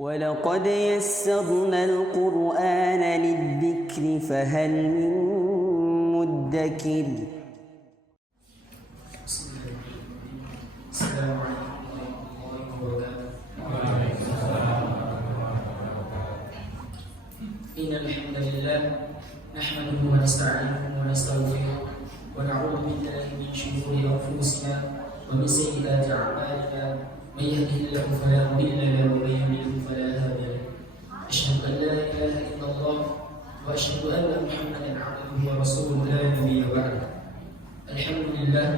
ولقد يسرنا القرآن للذكر فهل من مدكر. السلام عليكم ورحمة الله وبركاته. إن الحمد لله نحمده ونستعينه ونستغفره ونعوذ بالله من شرور أنفسنا ومن سيئات أعمالنا، من يهده الله فلا مضل له ومن يضلل فلا هادي له. أشهد أن لا إله إلا الله وأشهد أن محمدا عبده ورسوله لا نبي بعده. Alhamdulillah,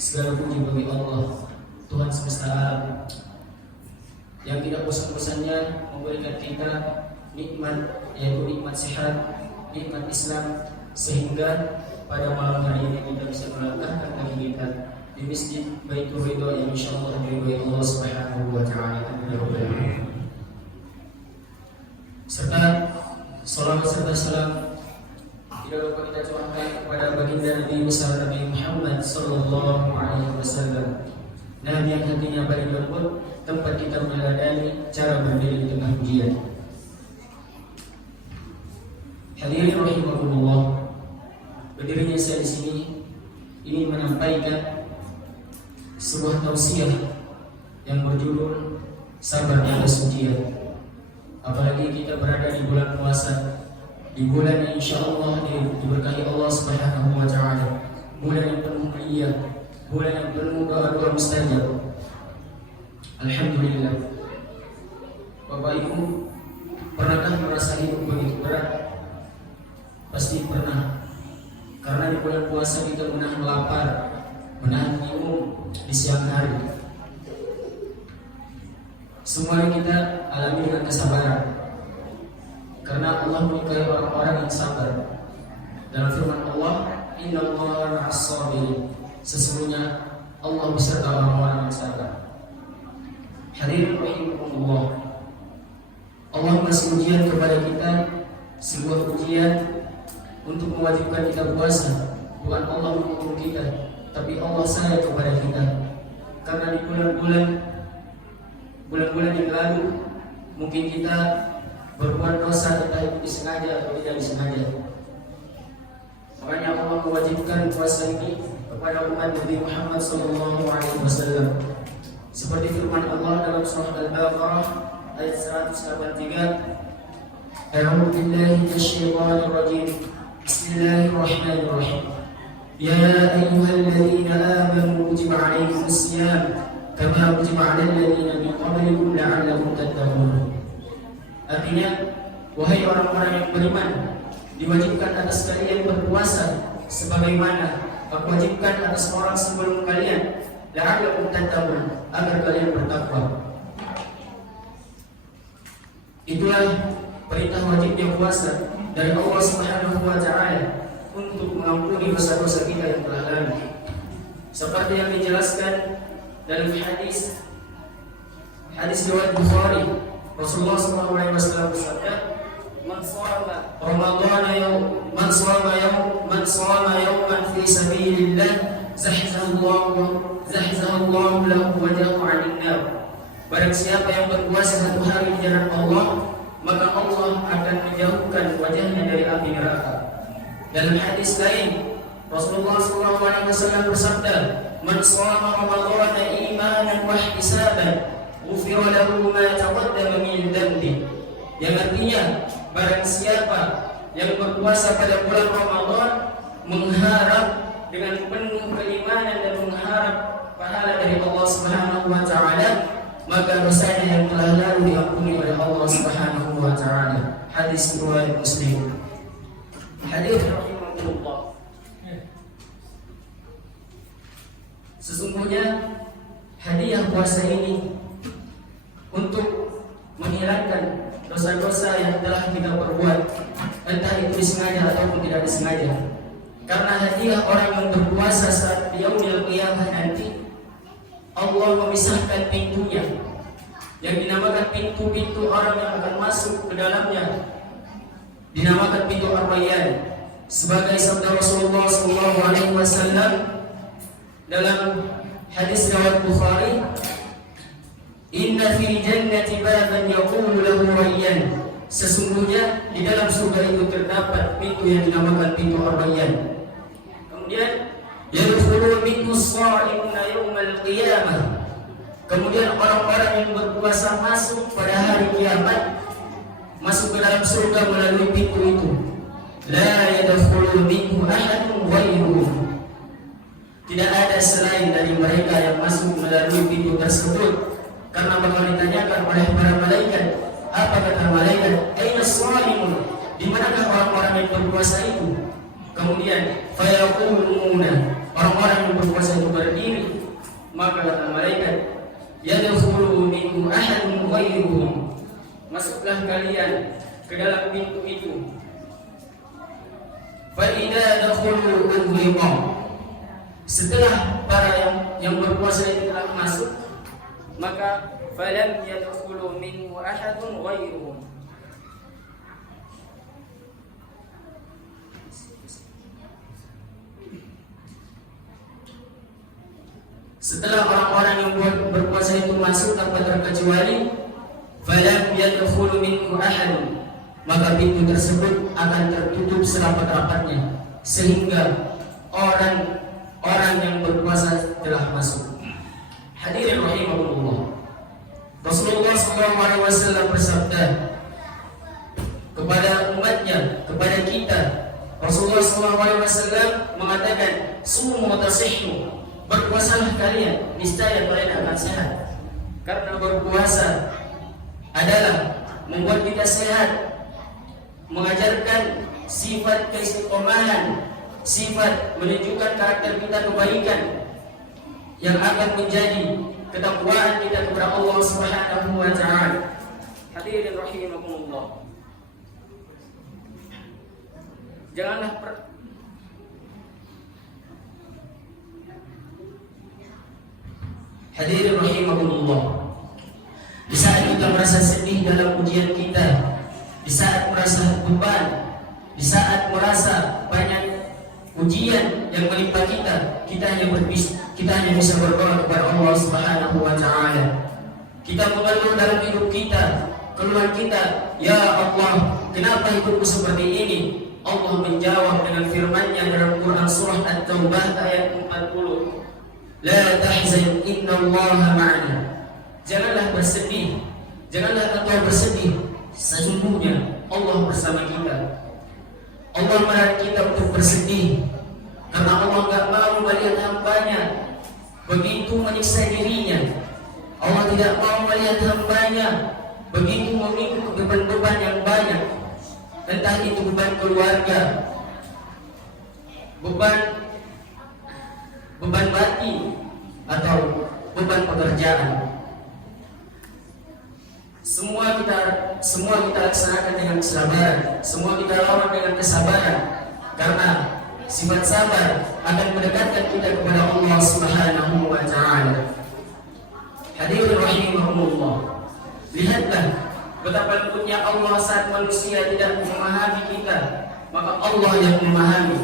segala puji bagi Allah, Tuhan semesta alam, yang tidak bosan-bosannya memberikan kita nikmat, yaitu nikmat sehat, nikmat Islam, sehingga pada malam hari ini kita bisa melangkahkan kaki kita di masjid Baitur Ridha yang insyaallah diridhoi Allah Subhanahu wa taala. Serta salawat serta salam tidak lupa kita curahkan kepada baginda Nabi besar Nabi Muhammad sallallahu alaihi wasallam, Nabi yang hatinya paling lembut, tempat kita meneladani cara berdiri di tengah ujian. Hadirin rahimakumullah, berdirinya saya di sini ini menyampaikan sebuah tausiah yang berjudul sabar di atas ujian. Apalagi kita berada di bulan puasa, di bulan yang insya Allah diberkahi Allah Subhanahu wa taala, bulan yang penuh mulia, bulan yang penuh doa-doa mustajab. Alhamdulillah. Bapak Ibu, pernahkah merasa hidup begitu berat? Pasti pernah. Karena di bulan puasa kita menahan lapar, menahan minum di siang hari. Semuanya kita alami dengan kesabaran, karena Allah menyukai orang-orang yang sabar. Dalam firman Allah, Innallaha ma'as-sabirin, sesungguhnya Allah beserta orang-orang yang sabar. Hadirin rahimakumullah, Allah memberi ujian kepada kita, sebuah ujian untuk mewajibkan kita puasa. Bukan Allah menghukum kita, tapi Allah sayang kepada kita. Karena di bulan-bulan yang lalu mungkin kita berbuat dosa, entah itu disengaja atau tidak disengaja. Makanya Allah mewajibkan puasa ini kepada umat Nabi Muhammad SAW. Seperti firman Allah dalam surah Al-Baqarah ayat 183, A'udzu billahi minasyaitonir rajim. Bismillahirrahmanirrahim. Ya ayyuhalladzina amanu kutiba 'alaikumus shiyam kama kutiba 'alal ladzina min qablikum la'allakum tattaqun. Artinya, wahai orang-orang yang beriman, diwajibkan atas kalian berpuasa sebagaimana aku wajibkan atas orang sebelum kalian, la'allakum tattaqun, agar kalian bertakwa. Itulah perintah wajibnya puasa dari Allah Subhanahu wa taala untuk mengampuni dosa-dosa kita yang telah lalu. Seperti yang dijelaskan dalam hadis riwayat Bukhari, Rasulullah SAW bersabda, Man shama yawman fi sabilillah zahzahullahu lahu wajhahu 'anil nar. Barang siapa yang berpuasa satu hari di jalan Allah, maka Allah akan menjauhkan wajahnya dari api neraka. Dalam hadis lain, Rasulullah SAW bersabda, Man shama Ramadhana imanan wa ihtisaban ghufira lahu ma taqaddama min dhanbi. Yang artinya, barang siapa yang berpuasa pada bulan Ramadan mengharap dengan penuh keimanan dan mengharap pahala dari Allah Subhanahu wa taala, maka dosanya yang telah lalu diampuni oleh Allah Subhanahu wa taala. Hadis riwayat Muslim. Hadis rahimahullah. Sesungguhnya hadiah puasa ini untuk menghilangkan dosa-dosa yang telah kita perbuat, entah itu disengaja ataupun tidak disengaja. Karena hadiah orang yang berpuasa saat yaumil qiyamah nanti, Allah memisahkan pintunya yang dinamakan pintu-pintu orang yang akan masuk ke dalamnya, dinamakan pintu Ar-Rayyan. Sebagai sabda Rasulullah SAW dalam hadis riwayat Bukhari, Inna fi jannati baban yaqulu Rayyan. Sesungguhnya di dalam surga itu terdapat pintu yang dinamakan pintu Ar-Rayyan. Kemudian yadkhulu minhu as-sha'imuna yaumal qiyamah. Kemudian orang-orang yang berpuasa masuk pada hari kiamat, masuk ke dalam surga melalui pintu itu. La yadkhulu minhu ahadun ghairuhu. Tidak ada selain dari mereka yang masuk melalui pintu tersebut, karena bakal ditanyakan oleh para malaikat. Apa kata malaikat? Aina as-shalimun? Di manakah orang-orang yang berpuasa itu? Kemudian fayaquluna, orang-orang yang berpuasa itu berdiri, maka kata malaikat, yadkhulu minhu ahadun ghairuhum. Masuklah kalian ke dalam pintu itu. Fa idza dakhulu ughliqa. Setelah para yang berpuasa itu telah masuk, maka falam yadkhulu minhu ahadun ghairuhum. Setelah orang-orang yang berpuasa itu masuk tanpa terkecuali, falam yadkhulu minhu ahadun, maka pintu tersebut akan tertutup serapat-rapatnya sehingga orang yang berpuasa telah masuk. Hadirin rahimahullah, Rasulullah SAW bersabda kepada umatnya, kepada kita. Rasulullah SAW mengatakan, sumu tasihhu, berpuasalah kalian, niscaya kalian akan sehat. Karena berpuasa adalah membuat kita sehat, mengajarkan sifat keistiqomahan, sifat menunjukkan karakter kita kebaikan yang akan menjadi ketakwaan kita kepada Allah Subhanahu wa taala. Hadirin rahimakumullah. Janganlah Hadirin rahimakumullah, di saat kita merasa sedih dalam ujian kita, di saat merasa beban, di saat merasa banyak ujian yang menimpa kita hanya bisa berdoa kepada Allah Subhanahu wa taala. Kita mengeluh dalam hidup kita, keluhan kita, ya Allah, kenapa hidupku seperti ini? Allah menjawab dengan firman-Nya dalam Quran surah At-Taubah ayat 40. La tahzan innallaha ma'ana. Janganlah bersedih, janganlah engkau bersedih, sesungguhnya Allah bersama kita. Allah melarang kita untuk bersedih karena Allah enggak mau melihat hamba-Nya begitu menyiksa dirinya. Allah tidak mau melihat hamba-Nya begitu memikul beban-beban yang banyak, entah itu beban keluarga, beban batin, atau beban pekerjaan. Semua kita laksanakan dengan kesabaran, semua kita lawan dengan kesabaran, karena sifat sabar akan mendekatkan kita kepada Allah Subhanahu wa taala. Hadirin rahimahumullah, lihatlah betapa lembutnya Allah saat manusia tidak memahami kita, maka Allah yang memahami.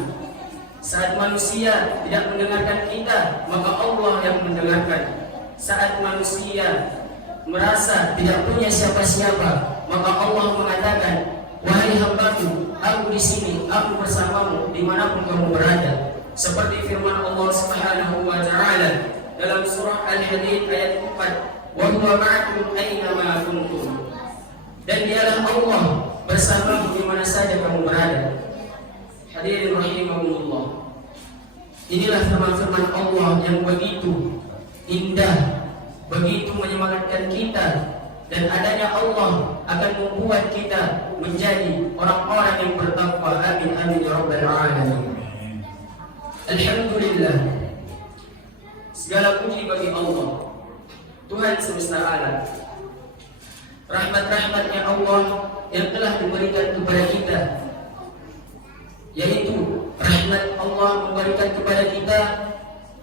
Saat manusia tidak mendengarkan kita, maka Allah yang mendengarkan. Saat manusia merasa tidak punya siapa-siapa, maka Allah mengatakan, wahai hambaku, aku di sini, aku bersamamu dimanapun kamu berada. Seperti firman Allah Subhanahu wa taala dalam surah Al-Hadid ayat 4, wa huwa ma'akum aina ma kuntum. Dan dialah Allah bersamamu di mana saja kamu berada. Hadirin rahimahumullah, inilah firman-firman Allah yang begitu indah, begitu menyemangatkan kita, dan adanya Allah akan membuat kita menjadi orang-orang yang bertakwa. Amin amin ya rabbal alamin. Alhamdulillah, segala puji bagi Allah, Tuhan semesta alam. Rahmat-rahmatnya Allah yang telah diberikan kepada kita, yaitu rahmat Allah memberikan kepada kita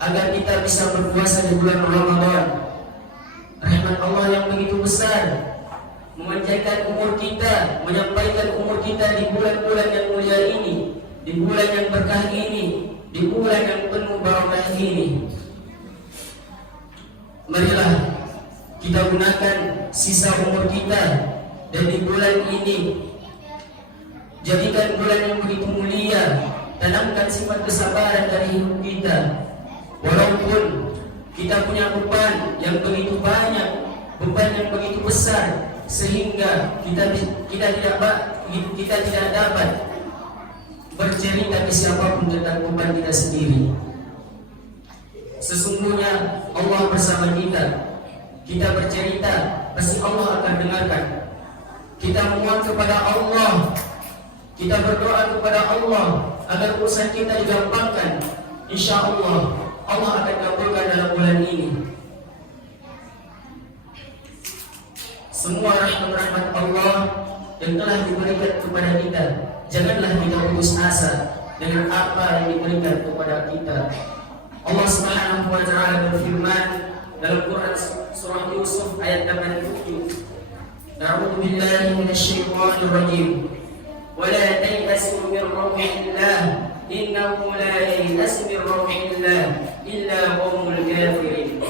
agar kita bisa berpuasa di bulan Ramadan. Rahmat Allah yang begitu besar memanjangkan umur kita, menyampaikan umur kita di bulan-bulan yang mulia ini, di bulan yang berkah ini, di bulan yang penuh barakah ini. Marilah kita gunakan sisa umur kita dan di bulan ini jadikan bulan yang begitu mulia. Tanamkan sifat kesabaran dari hidup kita. Walaupun kita punya beban yang begitu banyak, beban yang begitu besar, sehingga kita tidak dapat bercerita ke siapapun tentang beban kita sendiri. Sesungguhnya Allah bersama kita. Kita bercerita, pasti Allah akan dengarkan. Kita mohon kepada Allah, kita berdoa kepada Allah agar urusan kita digampangkan. Insya Allah, Allah akan kabulkan dalam bulan ini. Semua rahmat-rahmat Allah yang telah diberikan kepada kita, janganlah kita putus asa dengan apa yang diberikan kepada kita. Allah Subhanahu wa Ta'ala berfirman dalam Quran surah Yusuf ayat 87. A'udzu billahi minasyaitonir rajim. ولا تيأسوا من روح الله إنه لا ييأس من روح الله إلا قوم الكافرين.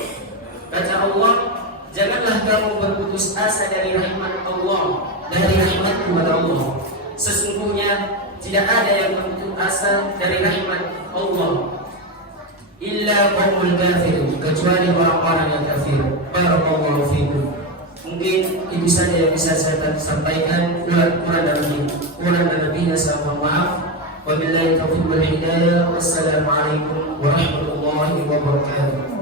Kata Allah, janganlah kamu berputus asa dari rahmat Allah, dari rahmat kepada Allah. Sesungguhnya tidak ada yang berputus asa dari rahmat Allah illa qaumul kafirin, kecuali orang-orang yang kafir. Barakallahu fikum. Mungkin itu saja yang bisa saya sampaikan. Kurang dan lebihnya saya mohon maaf. Wabillahi taufiq wal hidayah. Wassalamualaikum warahmatullahi wabarakatuh.